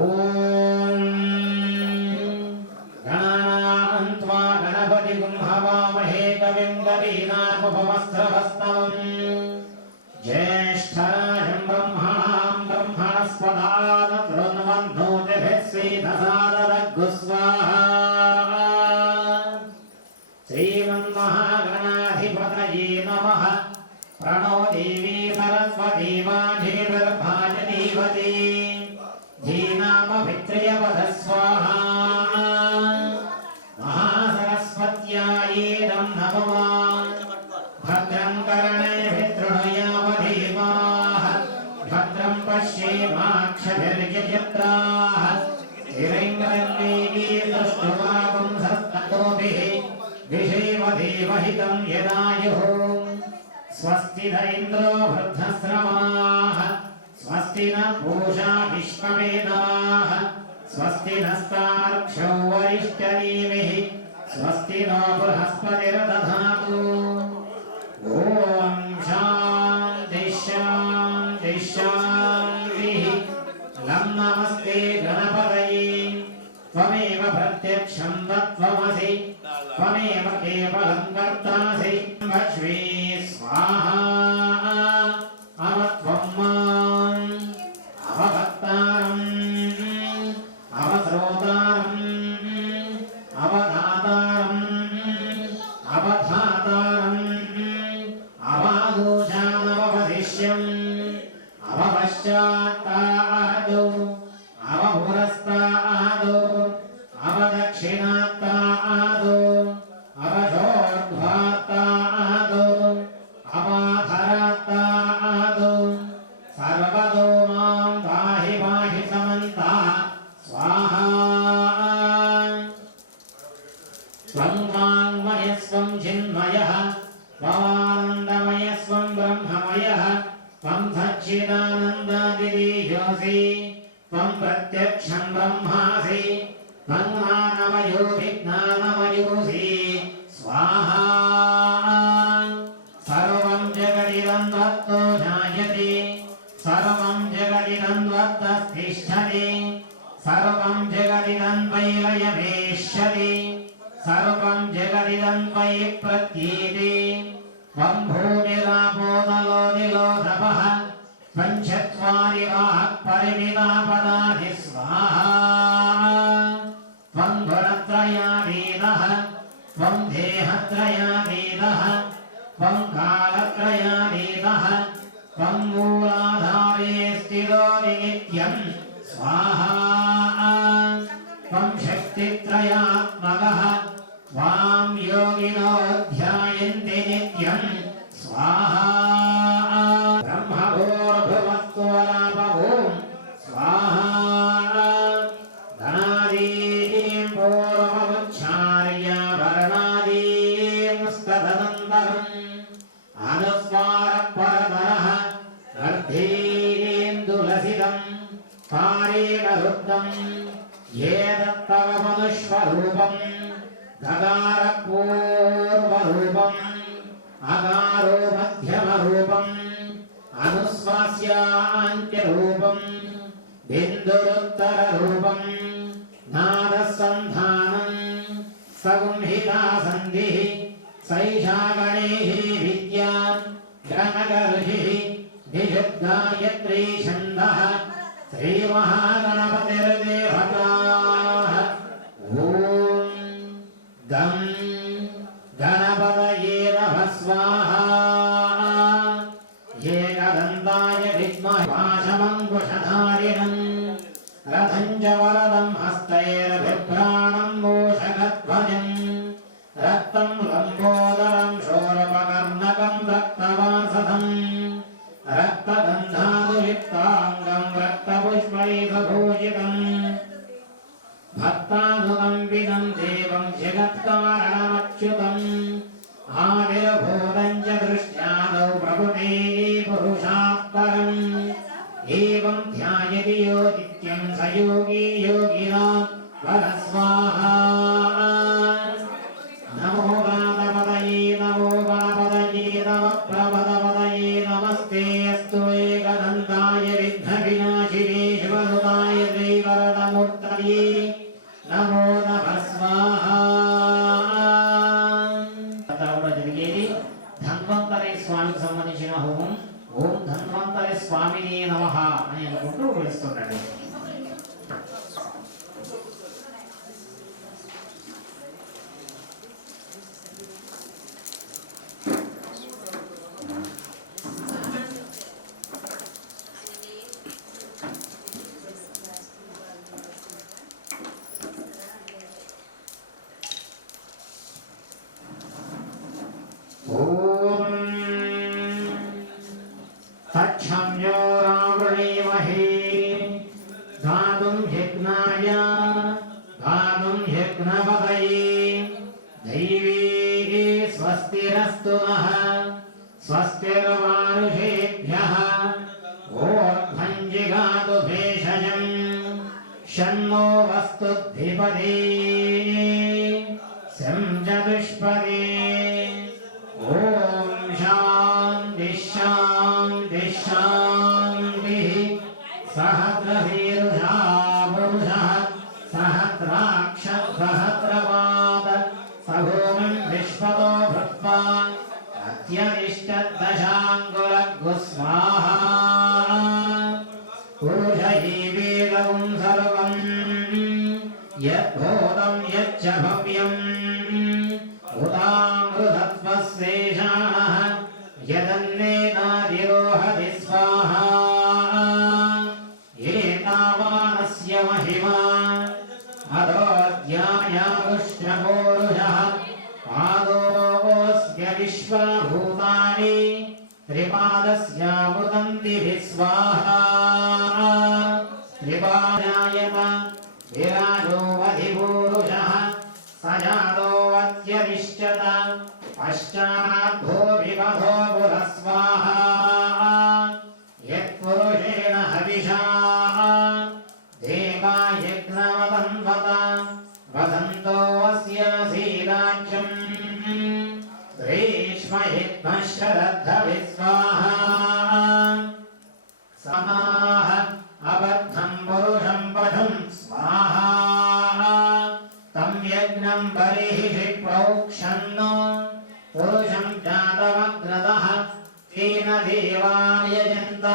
ఓం గణానాం త్వా గణపతిం హవామహే కవిం కవీనాముపమస్రవస్తవం జ్యేష్ఠరాజం బ్రహ్మణాం బ్రహ్మణస్పదాన శృణ్వన్నోతిభిः శ్రీధసాదరగ్గు స్వాహా శ్రీమన్మహాగణాధిపతయే నమః प्रणो देवी सरस्वती वाञ्छितिर्भाज देवती धीनामभित्रयवद स्वाहा महासरस्वत्यायेदं नमः भद्रं कर्णेभिर्दृढयावधीमाः भद्रं पश्येमाक्षभिर्यजत्राः स्थिरैर्गन्धैर्दृष्टुवापुंसस्ततोभिः विषेवदेवहितं यदायुः स्वस्ति न इन्द्रो वृद्धश्रवाः स्वस्ति न पूषा विश्ववेदाः स्वस्ति नस्तार्क्ष्यो वरिष्ठदेवैः स्वस्ति नो बृहस्पतिर्दधातु ॐ शान्ति शान्ति शान्तिः लं नमस्ते गणपतये त्वमेव प्रत्यक्षं तत्त्वमसि त्वमेव केवलं कर्तासि भक्ष्वे स्वाहा अवत्वं माम् अवभक्तारम् अवश्रोतारम् अवधातारम् अवधातारम् अवादोषानववशिष्यम् अवपश्चात्तादौ अवपुरस्तादौ अवदक्षिणात्तादौ अवशोर्ध्वात्तादौ अवाधरात्तादौ सर्वतो मां पाहि पाहि समन्ता स्वाहा त्वं वाङ्मयस्त्वं चिन्मयः त्वमानन्दमयस्त्वं ब्रह्ममयः त्वं सच्चिदानन्दादिदेहोऽसि त्वं प्रत्यक्षं ब्रह्मासि त्वं ज्ञानमयो विज्ञानमयोऽसि स्वाहा सर्वं जगदिदं त्वत्तो जायते सर्वं जगदिदं त्वत्तिष्ठति सर्वं जगदिदं त्वयि लयमेष्यति सर्वं जगदिदं त्वयि प्रत्येते त्वं भूमिरापो नलो निलो तपः पञ्चत्वारि वाक् परिमितापदानि स्वाहा त्वं गुणत्रयाधीनः त्वं देहत्रयाधीनः त्वं कालत्रयाधीनः त्वं मूलाधारे स्थितो नित्यं स्वाहा त्वं शक्तित्रयात्मकः त्वां योगिनो ध्यायन्ति नित्यं स्वाहा ब्रह्मभूर्भुवस्त्वरापभूं स्वाहा धनादीं पूर्वमुच्चार्य वर्णादीं स्तदनन्तरम् अनुस्वारपरतरः अर्धेन्दुलसितं कारेण रुद्धं ये दत्तव मनुष्वरूपं गगारपूर्वरूपम् अगारो मध्यमरूपम् अनुस्वास्यान्त्यरूपम् बिन्दुरुत्तररूपम् नादसन्धानम् संहितासन्धिः सैषा गणेः विद्या गणगर्हिः निषुद्गायत्री छन्दः श्रीमहागणपतिर्देवताः ॐ गं गणपतये नमः स्वाहा एकदन्ताय विद्महे पाशमङ्कुशधारिणम् रथं च वरदं हस्तैर्बिभ्राणं मूषकध्वजम् रक्तं लम्बोदरं शूरपकर्णकं रक्तवासधम् रक्तगन्धानुयुक्ताङ्गं रक्तपुष्पैर्भूषितम् भक्तानुकम्पितं देवं जगत्कारणमच्युतम् आविर्भूतं च दृष्ट्यादौ प्रभुते पुरुषात् परम् एवं ध्यायति यो नित्यं स योगी योगिनां वरस्वाहा नमो गानपतये नमो गणपतये नमः प्रमदपतये नमस्ते अस्तु एकदन्ताय विघ्नविनाशिने शिवसुताय श्रीवर స్వామిని నమః అని అనుకుంటూ వేస్తుండండి. स्वस्तिरस्तु नः स्वस्तिर्मानुषेभ्यः ओर्ध्वञ्जिगातु भेषजम् शन्नो वस्तुद्धिपदे संजदुष्पदे ॐ शान्तिः शान्तिः शान्तिः सहस्रशीर्षा पुरुषः सहस्राक्षसहस्रपाद सभूमिं विश्वतो भृत्वा अत्यनिष्टदशाङ्गुलघ्गु स्वाहा पुरुषैवेदं सर्वं यद्भूतं यच्च भव्यम् उदामृतत्वस्येषाणः यदन्नेनाधिरोहति स्वाहा एतावानस्य महिमा अधोऽध्यायामुष्टपूरुषः पादोऽस्य विश्वभूतानि त्रिपादस्यामृतं दिभिः स्वाहा त्रिपादायत विराजोऽवधिपूरुषः स जातोऽत्यतिष्ठत पश्चाद्भो विपथो पुरः स्वाहा यत्पुरुषेण हविषा देवा यज्ञवदन्वत वदन्तो अस्य सीराज्यम् ग्रीष्म यज्ञश्रद्धभिः स्वाहा समाह अबद्धं पुरुषं पठुं स्वाहा तं यज्ञं बर्हिषि प्रोक्षन् पुरुषं जातमग्रतः तेन देवा यजन्त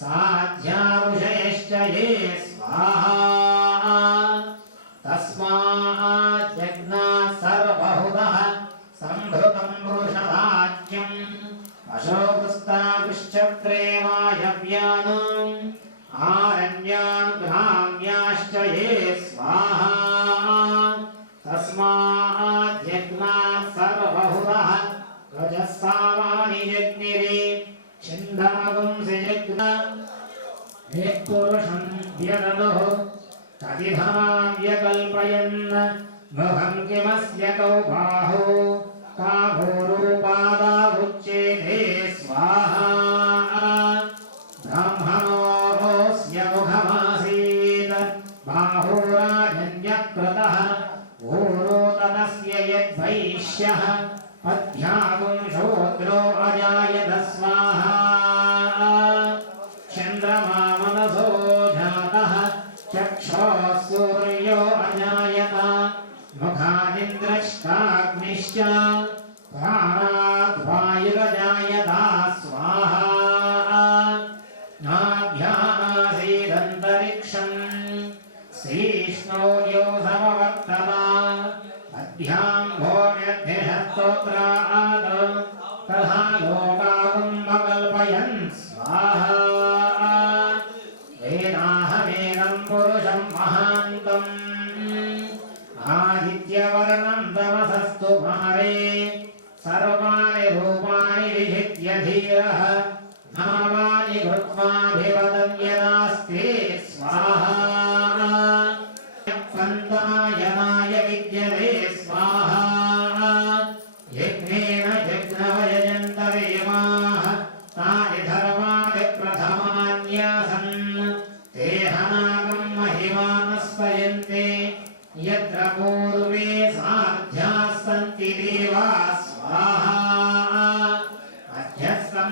साध्या ऋषयश्च ये स्वाहा तस्मात् यज्ञात् सर्वबहुधः सम्भृतं वृषभाज्यम् अशोकस्तादुश्चक्रे वायव्यान् आरण्यान् ग्राम्याश्च ये स्वाहा तस्मात् यज्ञात् सर्वबहुधः गजस्तावानि यज्ञिरे छिन्दागुंसि यज्ञ यत्पुरुषं व्यदनुः तदिधां व्यकल्पयन् मुखं किमस्य कौ बाहो काभोरूपादावुच्येते स्वाहा ब्राह्मणोऽस्य मुखमासीत् बाहुराजन्यकृतः ऊरो तदस्य यद्वैश्यः पद्भ्यागुं शूद्रो अजायत स्वाहा चन्द्रमा मनसो जातः चक्षुः सूर्यो अजायत मुखादिन्द्रश्चाग्निश्च प्राणाद्वायुरजायत स्वाहा नाभ्यामासीदन्तरिक्षम् शीष्णोर्यो समवर्तत अभ्यां भोर्यद्भिषस्तोत्रात् तथा लोकागुम्बकल्पयन् स्वाहा वेदाहमेनं पुरुषं महान्तम् आदित्यवर्णं तमसस्तु मारे सर्वाणि रूपाणि विजित्य धीरः नामानि कृत्वाभिवदन् यदास्ते स्वाहा पन्तायनाय विद्यते स्वाहा यज्ञेन यज्ञवयजन्त देवाः तानि धर्माणि प्रथमान्यासन् ते हनागं महिमानस्पयन्ते यत्र पूर्वे साध्याः सन्ति देवाः स्वाहा अध्यस्थं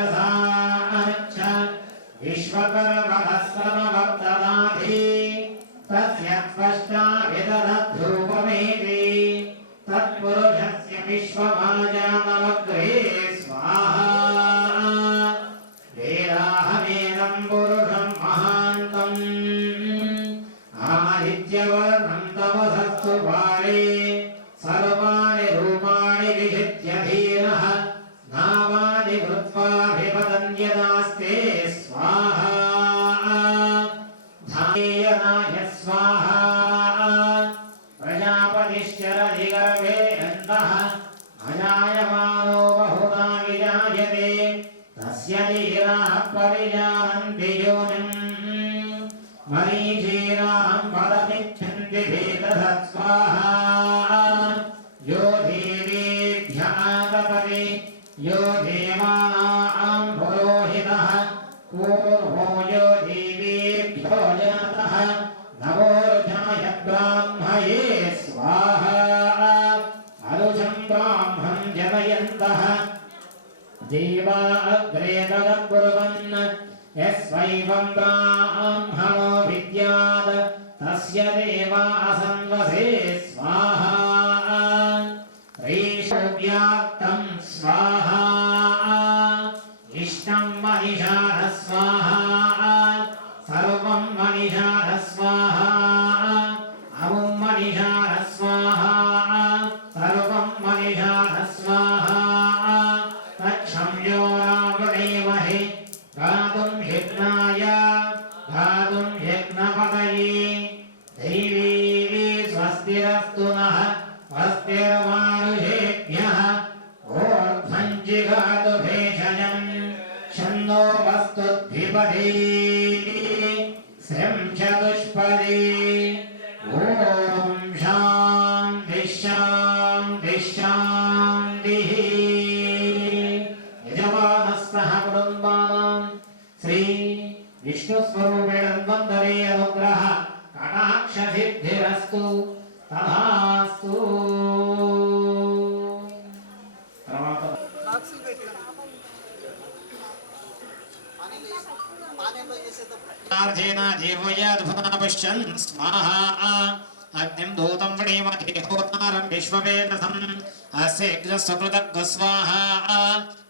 भूतपृथिव्यैरसाच्च विश्वकर्मणः समवर्तनाधि तस्य त्वष्टा विदधद्रूपमेति तत्पुरुषस्य विश्वमाजानमग्रे स्वाहा मरीचीनां पदमिच्छन्ति भेदधत् स्वाहा यो देवेभ्यातपदे यो देवानां पुरोहितः पूर्वो यो देवेभ्यो जातः नवोर्जाय ब्राह्मये स्वाहा अनुजं ब्राह्मं जनयन्तः देवा अग्रे तदकुर्वन् यस्वैवं ब्राह्मणो विद्यात् तस्य देवा असन्वसे स्वाहा ह्रीशोऽव्याक्तं स्वाहा इष्टं मनिषाद स्वाहा सर्वं मनिषाद स्वाहा अमुं मनिषाद स्वाहा सर्वं मनिषाद स्वाहा तक्षं यो रावणेमहि गातुं यज्ञाय गातुं यज्ञपतये दैवी स्वस्तिरस्तु नः स्वस्तिर्मानुषेभ्यः ऊर्ध्वं जिगातु भेषजं छन्दो वस्तुद्भिपदे श्रियं चतुष्पदे ॐ शान्तिः शान्तिः शान्तिः यजमानस्तः कुटुम्बानां श्री विष्णुस्वरूपेण धन्वन्तरे अनुग्रह कटाक्षसिद्धिरस्तु तथास्तु जीवयाद्भुतापश्यन् स्वाहा अग्निं दूतं वणीमहे होतारं विश्ववेदसम् अस्येग्रस्वकृतग् स्वाहा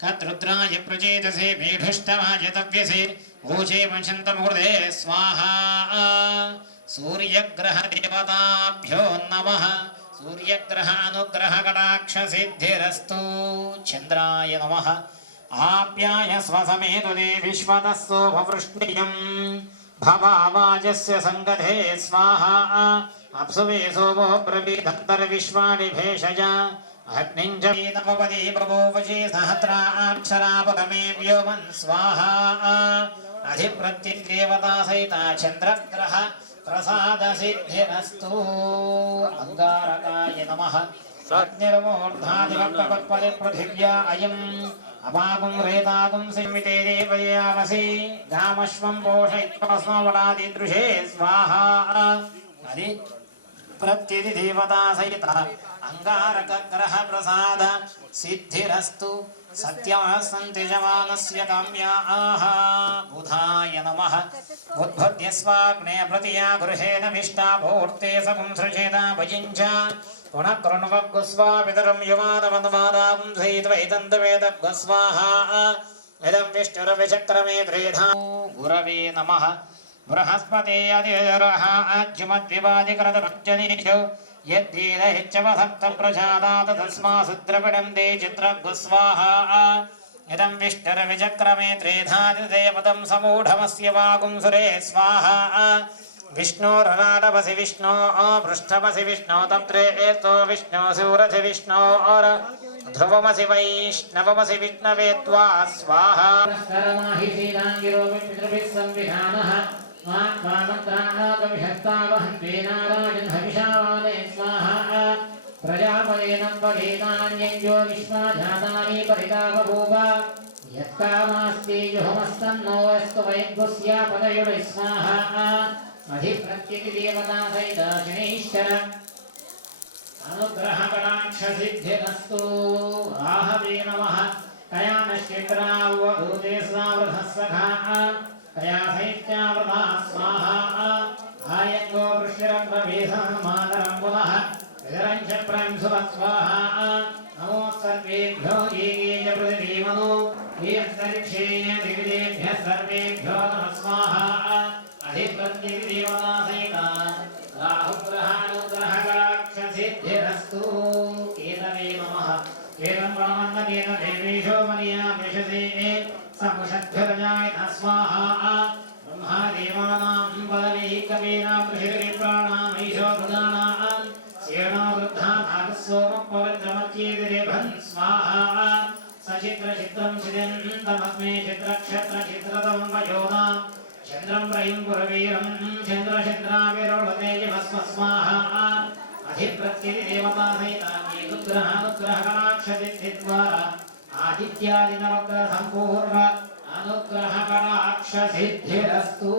कद्रुद्राय प्रचेतसे मेढुष्टमाय तव्यसे ऊचे वंशन्तमुहृदे स्वाहा सूर्यग्रहदेवताभ्यो नमः सूर्यग्रह अनुग्रह कटाक्षसिद्धिरस्तु चन्द्राय नमः आप्याय स्वसमेतु दे विश्वतस्सो भवृष्णियम् भवावाजस्य सङ्गधे स्वाहा अप्सुवे सोमो ब्रवीधन्तर्विश्वाणि भेषज अग्निं च नवपदी बभूवशे सहस्राक्षरापगमे व्योमन् स्वाहा अधिप्रत्यग्देवता सहिता चन्द्रग्रह प्रसादसिद्धिरस्तु अङ्गारकाय नमः अग्निर्मूर्धादिभक्तपत्पदे पृथिव्या अयम् अपागुं रेतागुं संविते देवयामसि गामश्वं पोषयित्वा स्मवडादिदृशे स्वाहा हरि प्रत्यधिदेवता सहिता अंगारकग्रह प्रसाद सिद्धिरस्तु सत्याः सन्ति जमानस्य काम्याः बुधाय नमः उद्भद्य स्वाग्ने प्रतिया गृहेण विष्टा भूर्ते सकुं सृजेदा भजिञ्च पुनः कृण्वग्गुस्वा पितरं युवादमनुवादां सहित्वैदन्तवेदग्गुस्वाहा इदं विष्णुरविचक्रमे त्रेधा गुरवे नमः बृहस्पते अधिरः अज्युमद्विवादिकृतभञ्जनेषु यद्दीनहिच्चवसप्तप्रजादात तस्मासुद्रविडं दे चित्रगुस्वाहा इदं विष्णुरविचक्रमे त्रेधादिदेवतं समूढमस्य वागुंसुरे स्वाहा विष्णोरराडवसि विष्णो पृष्ठमसि विष्णो तप्त्रे एतो विष्णो सूरसि विष्णो और ध्रुवमसि वैष्णवमसि विष्णवे त्वा स्वाहा प्रजापदेन पदेतान्यञ्जो विश्वाजातानि परितापभूव यत्कामास्ति जुहमस्तन्नो अस्तु वैद्वस्य पदयुडे स्वाहा अधिप्रत्यतिदेवता सहिता शनैश्चर अनुग्रह कटाक्षसिद्धिरस्तु आहवे नमः कया नश्चित्रावधूते स्वावृधस्सखा कया सैत्यावृधा स्वाहा आयङ्गो वृष्टिरप्रवेशः मातरं पुनः विदरञ्चप्रं सुवत्स्वाहा नमो सर्वेभ्यो ये च पृथिवीमनो ये अन्तरिक्षेय दिविदेभ्यः सर्वेभ्यो नमः स्वाहा अधिप्रत्यतिदेवता सहिता राहुग्रहानुग्रहकटाक्षसिद्धिरस्तु केतवे नमः केतं परमन्नकेन देवेशो मनिया विशसे समुषद्भिर्जायत स्वाहा ब्रह्मादेवानां पदवीकवेन पृथिवीप्राणामीशो गुणानां सेना वृद्धा नागस्वोमपवित्रमच्येतिरेभन् स्वाहा सचित्रचित्रं चिदन्तमस्मे चित्रक्षत्रचित्रतं वयोनां చంద్రం ప్రయం పురవీరం చంద్రచంద్రావిరోళతేజమస్మ స్వాహా అధిప్రత్యతి దేవతా సైతాన్ని అనుగ్రహ కటాక్షసిద్ధి ద్వారా ఆదిత్యాది నవగ్రహ సంపూర్ణ అనుగ్రహ కటాక్షసిద్ధిరస్తు.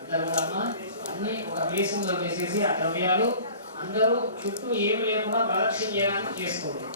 అందరూ కూడా అన్ని ఒక బేసిన్లో వేసేసి ఆ ద్రవ్యాలు అందరూ చుట్టూ ఏమి లేకుండా ప్రదక్షిణ చేయడానికి చేసుకోండి.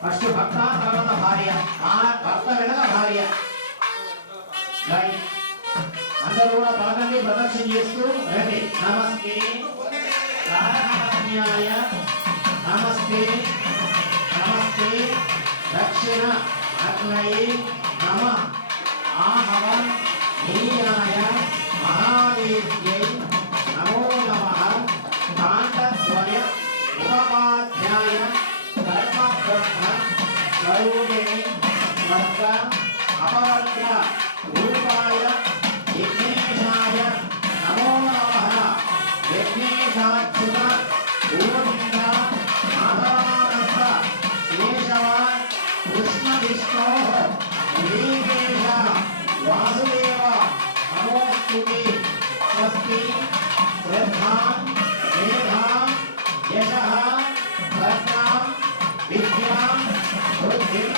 ఫస్ట్ భర్త తర్వాత భార్య భర్త వెనక భార్య అందరూ కూడా పలకండి ప్రదక్షిణ చేస్తూ రండి నమస్తే కారణాయ నమస్తే నమస్తే దక్షిణ అగ్నయే నమః ఆహవం నీయాయ మహాదేవ్యై నమో నమః కాంతద్వయ ఉపపాధ్యాయ కర్మబ్రహ్మ స్వరూపిణి వర్గ అపవర్గ రూపాయ యజ్ఞేశాయ నమో నమః యజ్ఞేశాచ్యుత గోవింద మాధవానంద కేశవ కృష్ణ విష్ణో శ్రీకేశ వాసుదేవ నమోస్తుతే స్వస్తి శ్రద్ధాం మేధాం యశః ప్రజ్ఞాం విద్యాం బుద్ధిం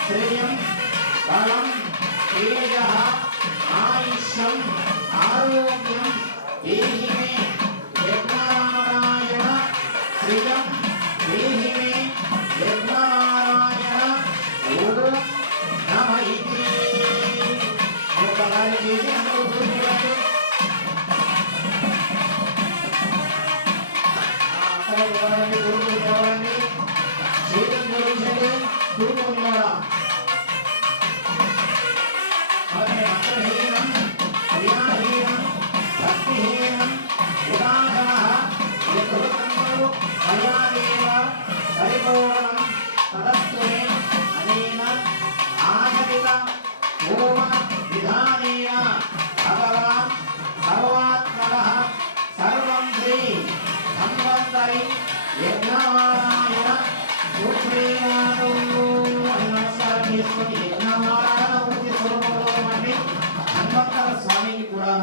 శ్రియం బలం తేజః ఆయుష్యం ఆరోగ్యం దేహి మే యజ్ఞనారాయణ శ్రియం దేహి మే యజ్ఞనారాయణ ఓం నమః ఇతి ఒకసారి చేసి అందరూ కూర్చోండి. అక్కడ కూర్చోండి చేతులు జోడించండి కూర్చోండి. భక్తహీనం క్రియాహీనం భక్తిహీనం ఉదాసనః యథోక్తమో మయాదేవ పరిపూర్ణం తదస్తు మే అనేన ఆచరిత ఓమ విధానేన భగవాన్ సర్వాత్మనః సర్వం శ్రీ ధన్వంతరి యజ్ఞనారాయణ సుప్రీయాను అని నమస్కారం చేసుకొని యజ్ఞనారాయణ మూర్తి స్వరూపంలోని ధన్వంతర స్వామికి కూడా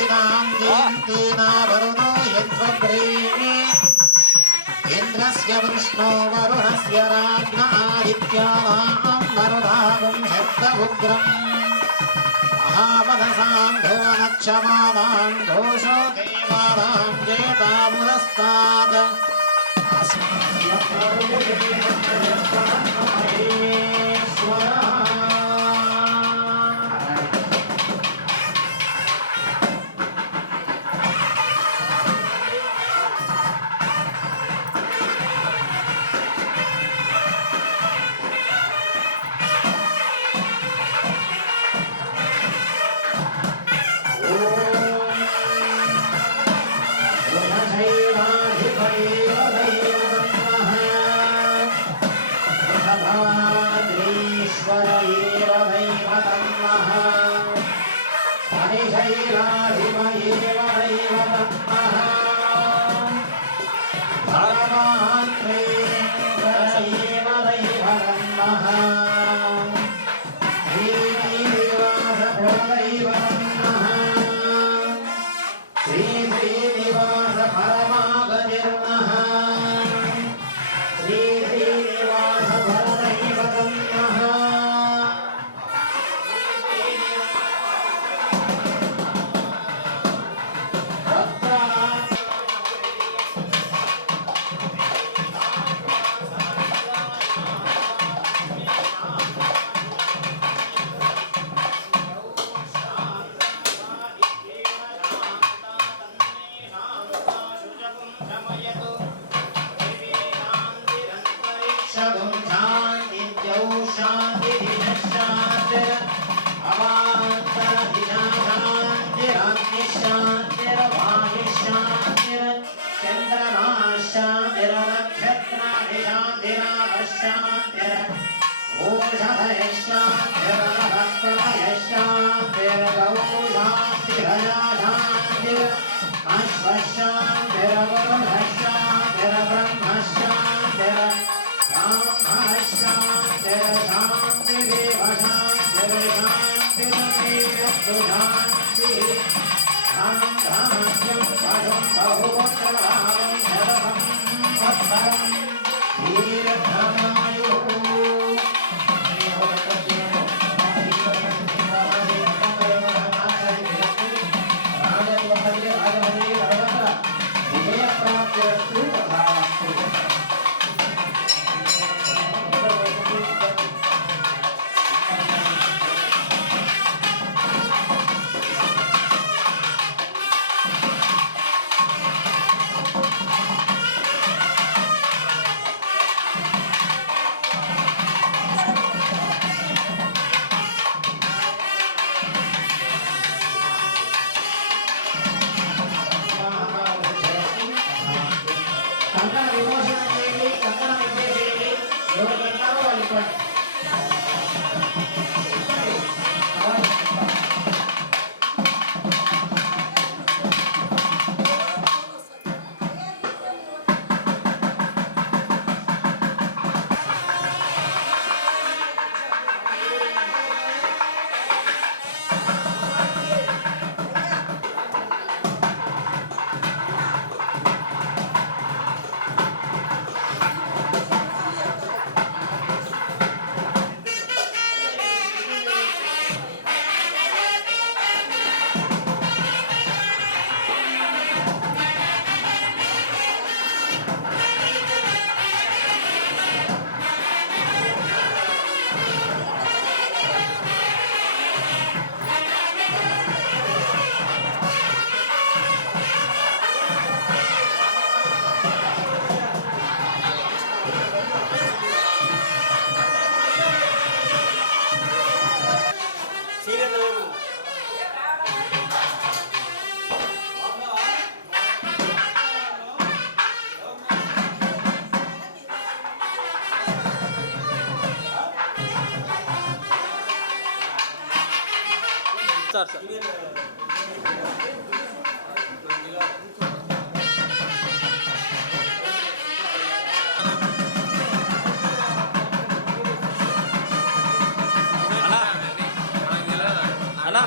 वेदां जयन्तेना वरुणो यद्वग्रे इन्द्रस्य वृष्णो वरुणस्य राज्ञ आदित्यानां वरुणागं शब्दमुग्रम् महावनसां भुवनक्षमानां घोषो देवानां जयतामुदस्तात् సార్ సార్ అన్నా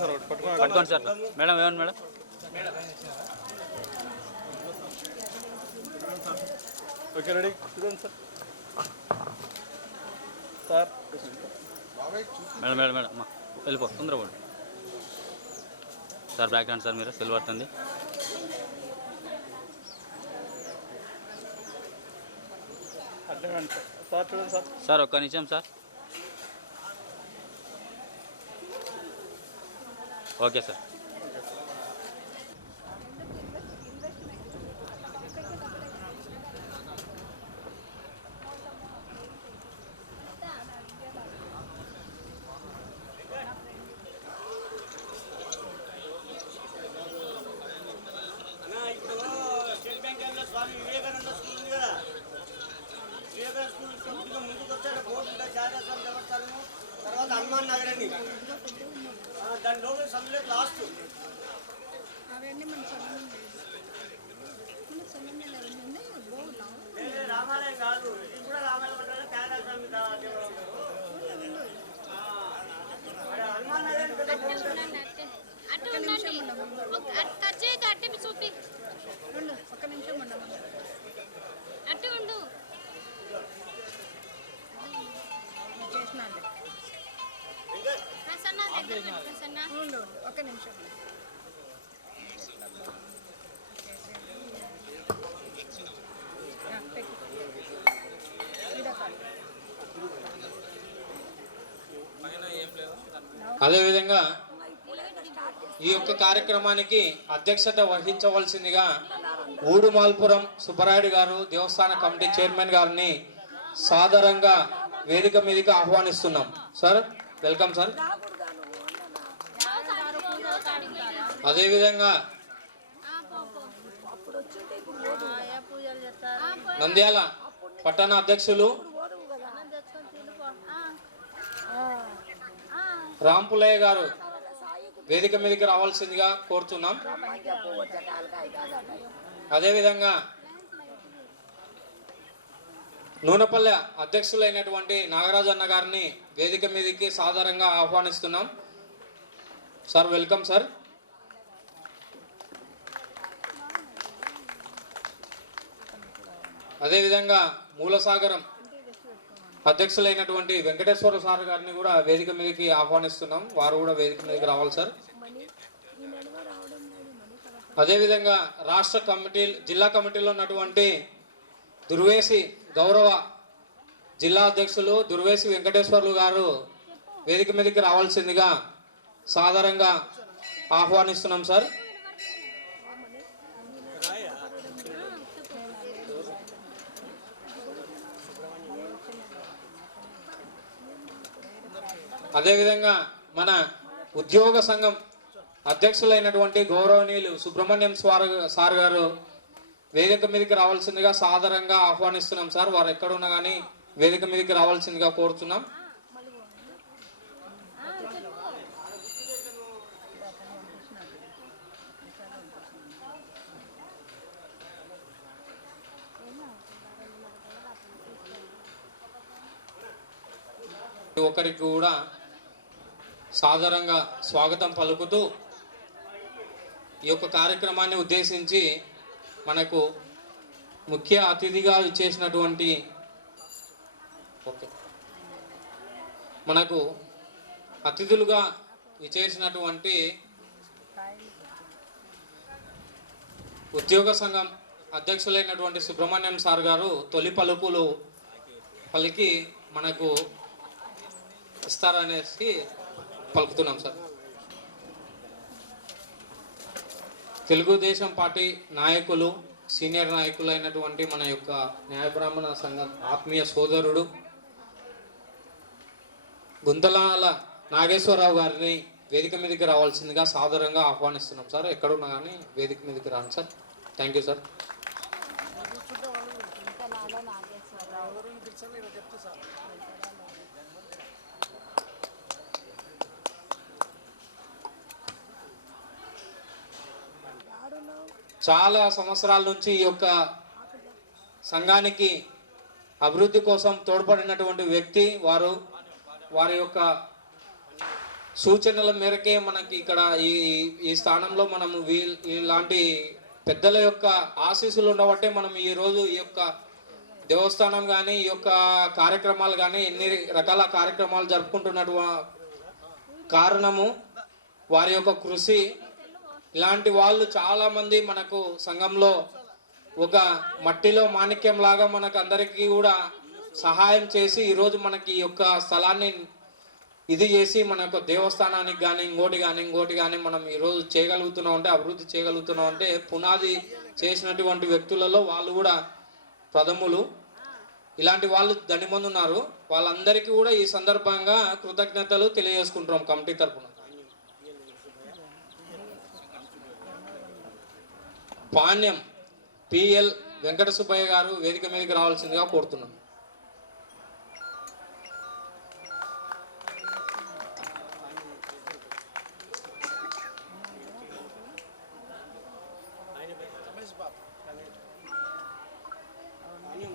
పట్టుకోండి సార్. మేడం ఏమన్నా మేడం? ఓకే రెడీ చూడండి sir. Sir madam madam madam అమ్మా వెళ్ళిపో తొందరపడు సార్. బ్యాక్ హ్యాండ్ సార్ మీరు సెల్ పడుతుంది. సార్ చూడండి సార్. సార్ ఒక్క నిమిషం sir. Okay sir. Swami Vivekananda school ఉంది కదా, వివేకానంద స్కూల్ కొద్దిగా ముందుకు వచ్చాక బోర్డు ఉంటుంది చార్యాస్వామి దేవస్థానము, తర్వాత హనుమాన్ నగర్ అని దాని లోపల సమ్మెట్ లాస్ట్ రామాలయం కాదు, ఇది కూడా రామాలయం అంటారు. చార్యాస్వామి హనుమాన్ నగర్ అటు ఉండండి. కట్ చేయదు అట్టే చూపి ఒక్క నిమిషం ఉండవు అట్టే ఉండు ప్రసన్న దగ్గర పెట్టు. ప్రసన్న ఉండు ఒక్క నిమిషం. అదేవిధంగా ఈ యొక్క కార్యక్రమానికి అధ్యక్షత వహించవలసిందిగా ఊడుమాల్పురం సుబ్బరాయుడు గారు దేవస్థాన కమిటీ చైర్మన్ గారిని సాదరంగా వేదిక మీదకి ఆహ్వానిస్తున్నాం. Sir welcome sir. అదేవిధంగా నంద్యాల పట్టణ అధ్యక్షులు రాంపులయ్య గారు వేదిక మీదకి రావాల్సిందిగా కోరుతున్నాం. అదేవిధంగా నూనెపల్లె అధ్యక్షులైనటువంటి నాగరాజు అన్న గారిని వేదిక మీదకి సాధారణంగా ఆహ్వానిస్తున్నాం. Sir welcome sir. అదేవిధంగా మూలసాగరం అధ్యక్షులైనటువంటి వెంకటేశ్వర సార్ గారిని కూడా వేదిక మీదకి ఆహ్వానిస్తున్నాం. వారు కూడా వేదిక మీదకి రావాలి సార్. అదేవిధంగా రాష్ట్ర కమిటీ జిల్లా కమిటీలో ఉన్నటువంటి దుర్వేసి గౌరవ జిల్లా అధ్యక్షులు దుర్వేసి వెంకటేశ్వర్లు గారు వేదిక మీదకి రావాల్సిందిగా సాధారణంగా ఆహ్వానిస్తున్నాం సార్. అదేవిధంగా మన ఉద్యోగ సంఘం అధ్యక్షులైనటువంటి గౌరవనీయులు సుబ్రహ్మణ్యం సార్ గారు వేదిక మీదకి రావాల్సిందిగా సాధారణంగా ఆహ్వానిస్తున్నాం సార్. వారు ఎక్కడున్నా కానీ వేదిక మీదకి రావాల్సిందిగా కోరుతున్నాం. ఒకరికి కూడా సాధారణంగా స్వాగతం పలుకుతూ ఈ యొక్క కార్యక్రమాన్ని ఉద్దేశించి మనకు ముఖ్య అతిథిగా ఇచ్చేసినటువంటి మనకు అతిథులుగా ఇచ్చేసినటువంటి ఉద్యోగ సంఘం అధ్యక్షులైనటువంటి సుబ్రహ్మణ్యం సార్ గారు తొలి పలుకులు పలికి మనకు ఇస్తారనేసి పలుకుతున్నాం సార్. తెలుగుదేశం పార్టీ నాయకులు సీనియర్ నాయకులు అయినటువంటి మన యొక్క న్యాయ బ్రాహ్మణ సంఘం ఆత్మీయ సోదరుడు గుంతలాల నాగేశ్వరరావు గారిని వేదిక మీదకి రావాల్సిందిగా సాదరంగా ఆహ్వానిస్తున్నాం సార్. ఎక్కడున్నా కానీ వేదిక మీదకి రాండి సార్. Thank you sir. చాలా సంవత్సరాల నుంచి ఈ యొక్క సంఘానికి అభివృద్ధి కోసం తోడ్పడినటువంటి వ్యక్తి వారి యొక్క సూచనల మేరకే మనకి ఇక్కడ ఈ ఈ స్థానంలో మనము ఇలాంటి పెద్దల యొక్క ఆశీస్సులు ఉండబట్టే మనం ఈరోజు ఈ యొక్క దేవస్థానం కానీ ఈ యొక్క కార్యక్రమాలు కానీ ఎన్ని రకాల కార్యక్రమాలు జరుపుకుంటున్నట్టు కారణము వారి యొక్క కృషి. ఇలాంటి వాళ్ళు చాలామంది మనకు సంఘంలో ఒక మట్టిలో మాణిక్యం లాగా మనకు అందరికీ కూడా సహాయం చేసి ఈరోజు మనకి ఈ యొక్క స్థలాన్ని ఇది చేసి మన యొక్క దేవస్థానానికి కానీ ఇంకోటి కానీ మనం ఈరోజు చేయగలుగుతున్నాం అంటే అభివృద్ధి చేయగలుగుతున్నాం అంటే పునాది చేసినటువంటి వ్యక్తులలో వాళ్ళు కూడా ప్రథములు. ఇలాంటి వాళ్ళు దండిమంది ఉన్నారు. వాళ్ళందరికీ కూడా ఈ సందర్భంగా కృతజ్ఞతలు తెలియజేసుకుంటున్నాం కమిటీ తరఫున. పాణ్యం పిఎల్ వెంకట సుబ్బయ్య గారు వేదిక మీదకి రావాల్సిందిగా కోరుతున్నాం.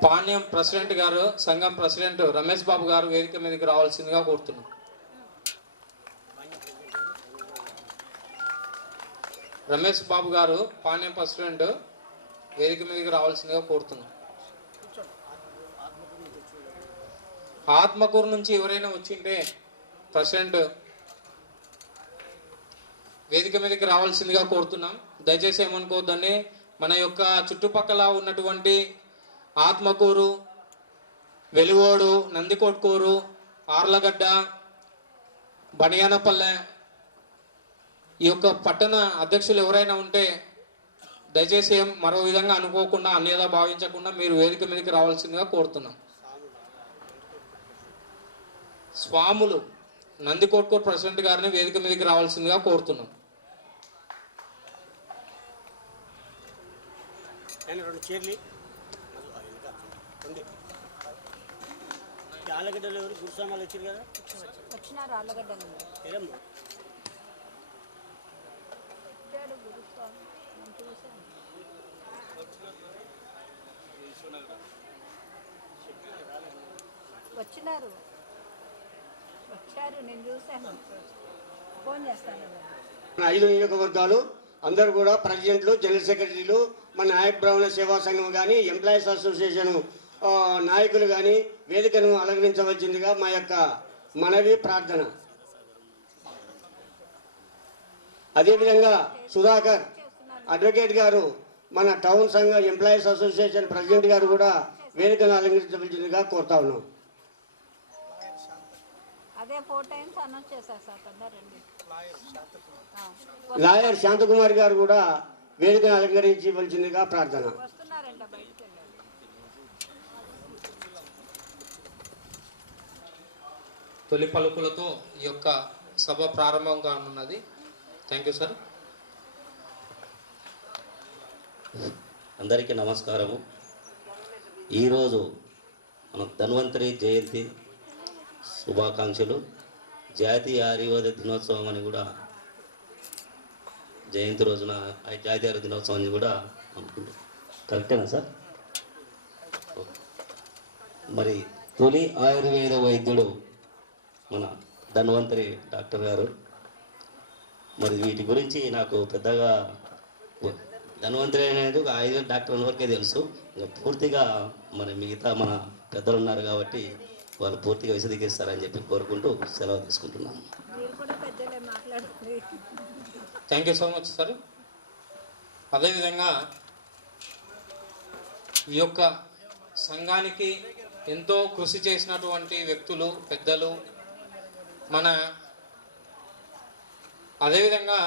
పాణ్యం ప్రెసిడెంట్ గారు, సంఘం ప్రెసిడెంట్ రమేష్ బాబు గారు వేదిక మీదకి రావాల్సిందిగా కోరుతున్నాం. రమేష్ బాబు గారు పాణ్యం ప్రెసిడెంట్ వేదిక మీదకి రావాల్సిందిగా కోరుతున్నాం. ఆత్మకూరు నుంచి ఎవరైనా వచ్చింటే ప్రెసిడెంట్ వేదిక మీదకి రావాల్సిందిగా కోరుతున్నాం. దయచేసి ఏమనుకోవద్దండి. మన యొక్క చుట్టుపక్కల ఉన్నటువంటి ఆత్మకూరు, వెలుగోడు, నందికొట్కూరు, ఆర్లగడ్డ, బనియానపల్లె ఈ యొక్క పట్టణ అధ్యక్షులు ఎవరైనా ఉంటే దయచేసి మరో విధంగా అనుకోకుండా అన్యదా భావించకుండా మీరు వేదిక మీదకి రావాల్సిందిగా కోరుతున్నాం. స్వాములు నందికొట్కూరు ప్రెసిడెంట్ గారిని వేదిక మీదకి రావాల్సిందిగా కోరుతున్నాం. ఆలగడ్డలు ఎవరు గురుస్వామాలు వచ్చారు కదా, వచ్చినారు ఆళ్ళగడ్డలు వచ్చినారు, వచ్చారు, నేను చూశాను, ఫోన్ చేస్తాను. 5 నియోజకవర్గాలు అందరూ కూడా ప్రెసిడెంట్లు, జనరల్ సెక్రటరీలు, మన నాయక బ్రాహ్మణ సేవా సంఘం కానీ, ఎంప్లాయీస్ అసోసియేషన్ నాయకులు కానీ వేదికను అలంకరించవలసిందిగా మా యొక్క మనవి, ప్రార్థన. అదేవిధంగా సుధాకర్ అడ్వకేట్ గారు, మన టౌన్ సంఘ ఎంప్లాయీస్ అసోసియేషన్ ప్రెసిడెంట్ గారు కూడా వేదికను అలంకరించవలసిందిగా కోరుతా ఉన్నాం. అదే 4 times అనౌన్స్ చేశారు సార్, తొందరండి. లాయర్ శాంతకుమార్ గారు కూడా వేదికను అలంకరించవలసిందిగా ప్రార్థన. వస్తున్నారంట బయటికి వెళ్ళారు. తొలి పలుకులతో ఈ యొక్క సభ ప్రారంభం కానున్నది. Thank you sir. అందరికీ నమస్కారము. ఈరోజు మన ధన్వంతరి జయంతి శుభాకాంక్షలు. జాతీయ ఆయుర్వేద దినోత్సవం అని కూడా జయంతి రోజున జాతీయ ఆయుర్వేద దినోత్సవం అని కూడా అనుకుంటాం. కరెక్టేనా సార్? మరి తొలి ఆయుర్వేద వైద్యుడు మన ధన్వంతరి డాక్టర్ గారు. మరి వీటి గురించి నాకు పెద్దగా ధన్వంతరి అనేది ఒక ఆయుర్వేద డాక్టర్ వరకే తెలుసు. ఇంకా పూర్తిగా మరి మిగతా మన పెద్దలు ఉన్నారు కాబట్టి వాళ్ళు పూర్తిగా విశదీకరిస్తారని చెప్పి కోరుకుంటూ సెలవు తీసుకుంటున్నాను. Thank you so much sir. అదేవిధంగా ఈ యొక్క సంఘానికి ఎంతో కృషి చేసినటువంటి వ్యక్తులు, పెద్దలు మన అదేవిధంగా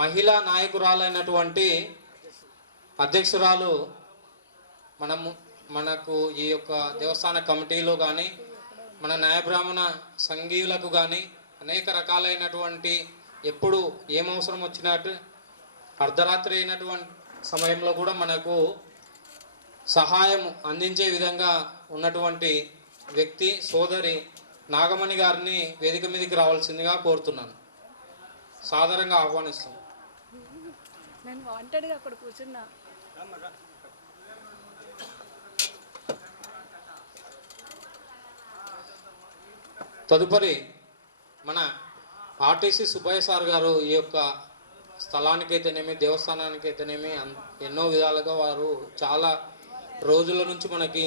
మహిళా నాయకురాలైనటువంటి అధ్యక్షురాలు మనకు ఈ యొక్క దేవస్థాన కమిటీలో కానీ మన న్యాయబ్రాహ్మణ సంఘీయులకు కానీ అనేక రకాలైనటువంటి ఎప్పుడు ఏం అవసరం వచ్చినట్టు అర్ధరాత్రి అయినటువంటి సమయంలో కూడా మనకు సహాయం అందించే విధంగా ఉన్నటువంటి వ్యక్తి సోదరి నాగమణి గారిని వేదిక మీదకి రావాల్సిందిగా కోరుతున్నాను. సాదరంగా ఆహ్వానిస్తున్నాను. నేను వాంటెడ్గా అక్కడ కూర్చున్నా. తదుపరి మన ఆర్టీసీ సుబ్బయ్య సార్ గారు ఈ యొక్క స్థలానికైతేనేమి దేవస్థానానికైతేనేమి ఎన్నో విధాలుగా వారు చాలా రోజుల నుంచి మనకి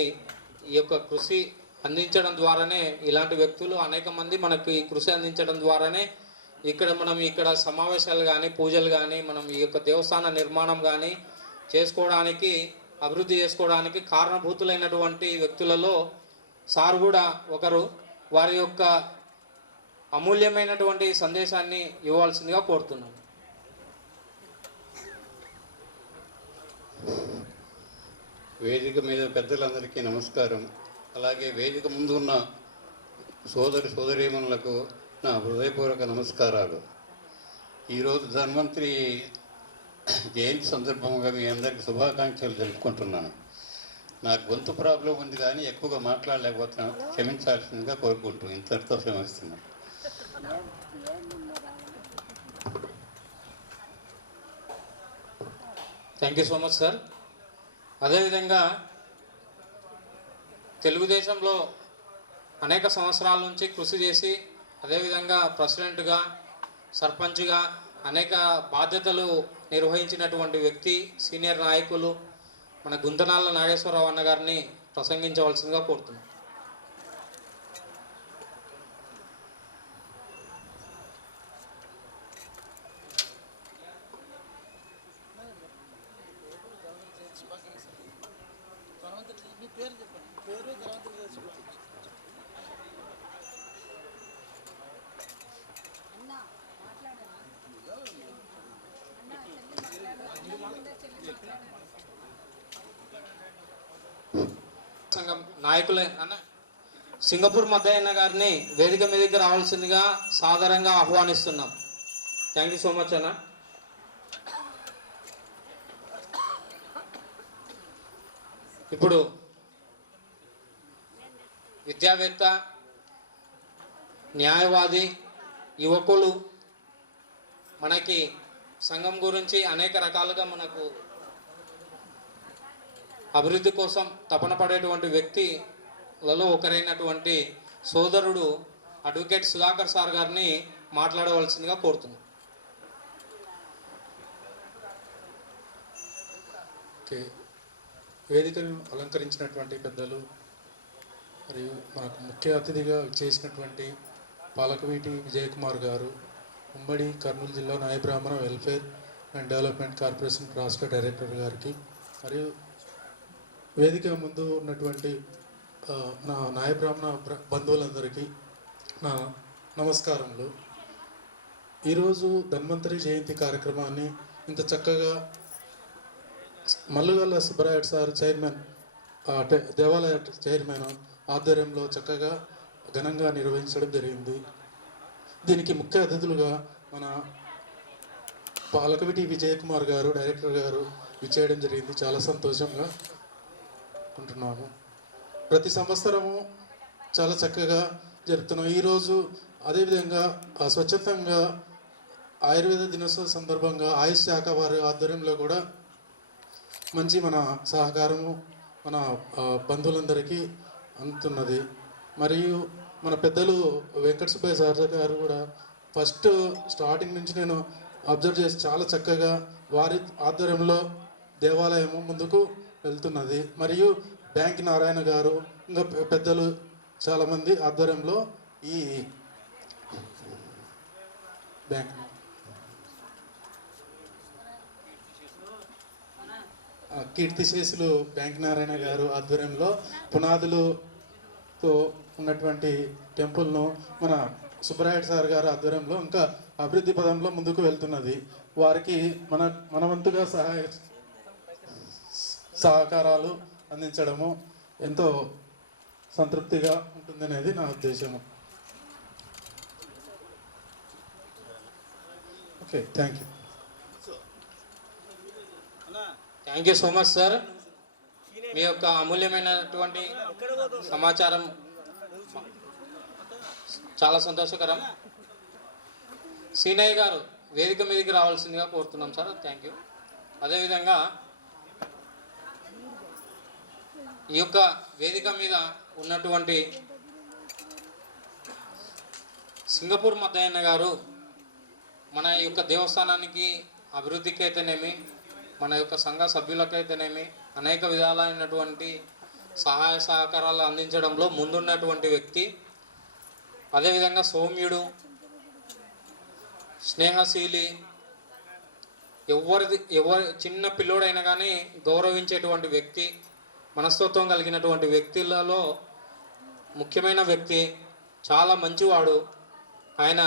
ఈ యొక్క కృషి అందించడం ద్వారానే ఇలాంటి వ్యక్తులు అనేక మంది మనకి కృషి అందించడం ద్వారానే ఇక్కడ సమావేశాలు కానీ పూజలు కానీ మనం ఈ యొక్క దేవస్థాన నిర్మాణం కానీ చేసుకోవడానికి అభివృద్ధి చేసుకోవడానికి కారణభూతులైనటువంటి వ్యక్తులలో సార్ కూడా ఒకరు. వారి యొక్క అమూల్యమైనటువంటి సందేశాన్ని ఇవ్వాల్సిందిగా కోరుతున్నాను. వేదిక మీద పెద్దలందరికీ నమస్కారం. అలాగే వేదిక ముందు ఉన్న సోదరీమణులకు నా హృదయపూర్వక నమస్కారాలు. ఈరోజు ధన్వంతరి జయంతి సందర్భంగా మీ అందరికీ శుభాకాంక్షలు తెలుపుకుంటున్నాను. నాకు గొంతు ప్రాబ్లం ఉంది కానీ ఎక్కువగా మాట్లాడలేకపోతున్నాను, క్షమించాల్సిందిగా కోరుకుంటూ ఇంతటితో క్షమిస్తున్నాను. Thank you so much sir. అదేవిధంగా తెలుగుదేశంలో అనేక సంవత్సరాల నుంచి కృషి చేసి అదేవిధంగా ప్రెసిడెంట్గా సర్పంచ్గా అనేక బాధ్యతలు నిర్వహించినటువంటి వ్యక్తి సీనియర్ నాయకులు మన గుంతనాళ్ళ నాగేశ్వరరావు అన్న గారిని ప్రసంగించవలసిందిగా కోరుతున్నాను. సంఘం నాయకులే అన్న సింగపూర్ మద్దయ్యన్న గారిని వేదిక మీదకి రావాల్సిందిగా సాదరంగా ఆహ్వానిస్తున్నాం. థ్యాంక్ యూ సో మచ్ అన్న. ఇప్పుడు విద్యావేత్త, న్యాయవాది, యువకులు మనకి సంఘం గురించి అనేక రకాలుగా మనకు అభివృద్ధి కోసం తపన పడేటువంటి వ్యక్తులలో ఒకరైనటువంటి సోదరుడు అడ్వకేట్ సుధాకర్ సార్ గారిని మాట్లాడవలసిందిగా కోరుతున్నాం. ఓకే, వేదికను అలంకరించినటువంటి పెద్దలు మరియు మనకు ముఖ్య అతిథిగా చేసినటువంటి పాలకవీటి విజయకుమార్ గారు, ఉమ్మడి కర్నూలు జిల్లా నాయ బ్రాహ్మణ వెల్ఫేర్ అండ్ డెవలప్మెంట్ కార్పొరేషన్ రాష్ట్ర డైరెక్టర్ గారికి మరియు వేదిక ముందు ఉన్నటువంటి నా నాయ బ్రాహ్మణ బంధువులందరికీ నా నమస్కారములు. ఈరోజు ధన్వంతరి జయంతి కార్యక్రమాన్ని ఇంత చక్కగా మల్లుగల్ల సుబ్బరాయుడు సార్ చైర్మన్, దేవాలయ చైర్మన్ ఆధ్వర్యంలో చక్కగా ఘనంగా నిర్వహించడం జరిగింది. దీనికి ముఖ్య అతిథులుగా మన పాలకవిటి విజయకుమార్ గారు డైరెక్టర్ గారు ఇచ్చేయడం జరిగింది. చాలా సంతోషంగా ఉంటున్నాము. ప్రతి సంవత్సరము చాలా చక్కగా జరుపుతున్నాం. ఈరోజు అదేవిధంగా స్వచ్ఛందంగా ఆయుర్వేద దినోత్సవ సందర్భంగా ఆయుష్ శాఖ వారి ఆధ్వర్యంలో కూడా మంచి మన సహకారము మన బంధువులందరికీ అందుతున్నది. మరియు మన పెద్దలు వెంకట సుబ్బయ్య సార్ గారు కూడా ఫస్ట్ స్టార్టింగ్ నుంచి నేను అబ్జర్వ్ చేసి చాలా చక్కగా వారి ఆధ్వర్యంలో దేవాలయము ముందుకు వెళ్తున్నది. మరియు బ్యాంక్ నారాయణ గారు ఇంకా పెద్దలు చాలామంది ఆధ్వర్యంలో ఈ బ్యాంక్ కీర్తిశేషులు బ్యాంక్ నారాయణ గారు ఆధ్వర్యంలో పునాదులతో ఉన్నటువంటి టెంపుల్ను మన సుబ్బరాయుడు సార్ గారు ఆధ్వర్యంలో ఇంకా అభివృద్ధి పదంలో ముందుకు వెళ్తున్నది. వారికి మన వంతుగా సహకారాలు అందించడము ఎంతో సంతృప్తిగా ఉంటుందనేది నా ఉద్దేశము. Okay, thank you. Thank you so much sir. మీ యొక్క అమూల్యమైనటువంటి సమాచారం చాలా సంతోషకరం. సీనయ్య గారు వేదిక మీదకి రావాల్సిందిగా కోరుతున్నాం సార్. Thank you. అదేవిధంగా ఈ యొక్క వేదిక మీద ఉన్నటువంటి సింగపూర్ మద్దయ్యన్న గారు మన యొక్క దేవస్థానానికి అభివృద్ధికి అయితేనేమి, మన యొక్క సంఘ సభ్యులకైతేనేమి అనేక విధాలైనటువంటి సహాయ సహకారాలు అందించడంలో ముందున్నటువంటి వ్యక్తి. అదేవిధంగా సౌమ్యుడు, స్నేహశీలి, ఎవరి చిన్న పిల్లోడైనా కానీ గౌరవించేటువంటి వ్యక్తి, మనస్తత్వం కలిగినటువంటి వ్యక్తులలో ముఖ్యమైన వ్యక్తి, చాలా మంచివాడు. ఆయన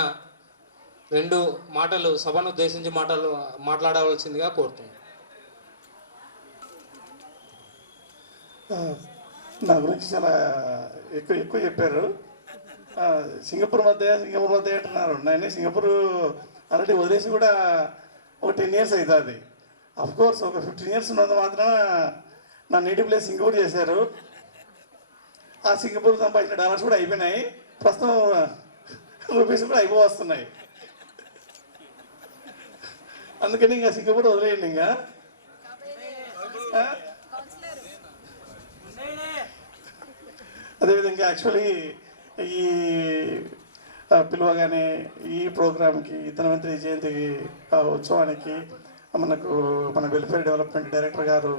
2 మాటలు సభను ఉద్దేశించి మాట్లాడవలసిందిగా కోరుతున్నాను. నా గురించి చాలా ఎక్కువ చెప్పారు. సింగపూర్ మధ్య అంటున్నారు. నేను సింగపూర్ ఆల్రెడీ వదిలేసి కూడా ఒక 10 years అవుతుంది. కోర్స్ ఒక 15 years ఉన్నంత మాత్రాన నా నేటివ్ ప్లేస్ సింగపూర్ చేశారు. ఆ సింగపూర్ సంపాదించిన డాలర్స్ కూడా అయిపోయినాయి. ప్రస్తుతం రూపీస్ కూడా అయిపోవస్తున్నాయి. అందుకని ఇంకా సింగపూర్ వదిలేయండి. ఇంకా అదేవిధంగా యాక్చువల్లీ ఈ పిలువగానే ఈ ప్రోగ్రామ్కి ధన్వంతరి జయంతి ఉత్సవానికి మన వెల్ఫేర్ డెవలప్మెంట్ డైరెక్టర్ గారు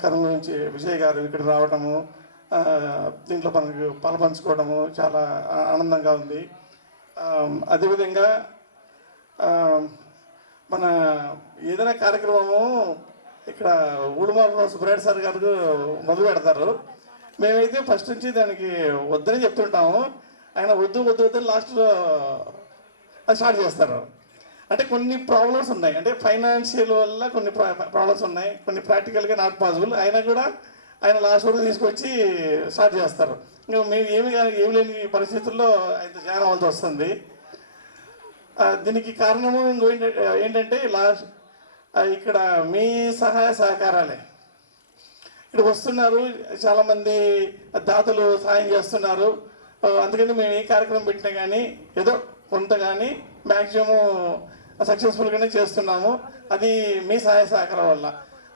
కర్నూలు నుంచి విజయ్ గారు ఇక్కడ రావడము, దీంట్లో మనకు పాల్పంచుకోవడము చాలా ఆనందంగా ఉంది. అదేవిధంగా మన ఏదైనా కార్యక్రమము ఇక్కడ ఊడుమాలలో సుబ్రాయుడు సార్ గారు మొదలు పెడతారు. మేమైతే ఫస్ట్ నుంచి దానికి వద్దని చెప్తుంటాము. ఆయన వద్దు లాస్ట్లో అది స్టార్ట్ చేస్తారు. అంటే కొన్ని ప్రాబ్లమ్స్ ఉన్నాయి, అంటే ఫైనాన్షియల్ వల్ల కొన్ని ప్రాబ్లమ్స్ ఉన్నాయి, కొన్ని ప్రాక్టికల్గా నాట్ పాసిబుల్. అయినా కూడా ఆయన లాస్ట్ వరకు తీసుకొచ్చి స్టార్ట్ చేస్తారు. ఇంకా మేము ఏమి లేని పరిస్థితుల్లో ఆయన జాయిన్ అవ్వాల్సి వస్తుంది. దీనికి కారణము ఏంటంటే ఇక్కడ మీ సహాయ సహకారాలే. ఇక్కడ వస్తున్నారు చాలామంది దాతలు సహాయం చేస్తున్నారు. అందుకని మేము ఏ కార్యక్రమం పెట్టినా కానీ ఏదో కొంత కానీ మ్యాక్సిమం సక్సెస్ఫుల్గానే చేస్తున్నాము. అది మీ సహాయ సహకారం వల్ల.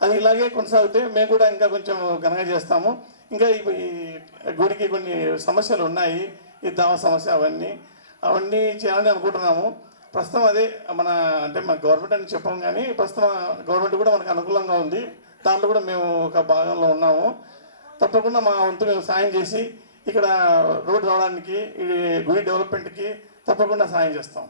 అది ఇలాగే కొనసాగితే మేము కూడా ఇంకా కొంచెం ఘనంగా చేస్తాము. ఇంకా ఈ గుడికి కొన్ని సమస్యలు ఉన్నాయి, ఈ దావ సమస్య అవన్నీ చేయాలని అనుకుంటున్నాము. ప్రస్తుతం అదే మన గవర్నమెంట్ అని చెప్పాం, కానీ ప్రస్తుతం గవర్నమెంట్ కూడా మనకు అనుకూలంగా ఉంది. దాంట్లో కూడా మేము ఒక భాగంలో ఉన్నాము. తప్పకుండా మా వంతు మేము సాయం చేసి ఇక్కడ రోడ్డు రావడానికి, ఈ గుడి డెవలప్మెంట్కి తప్పకుండా సాయం చేస్తాం.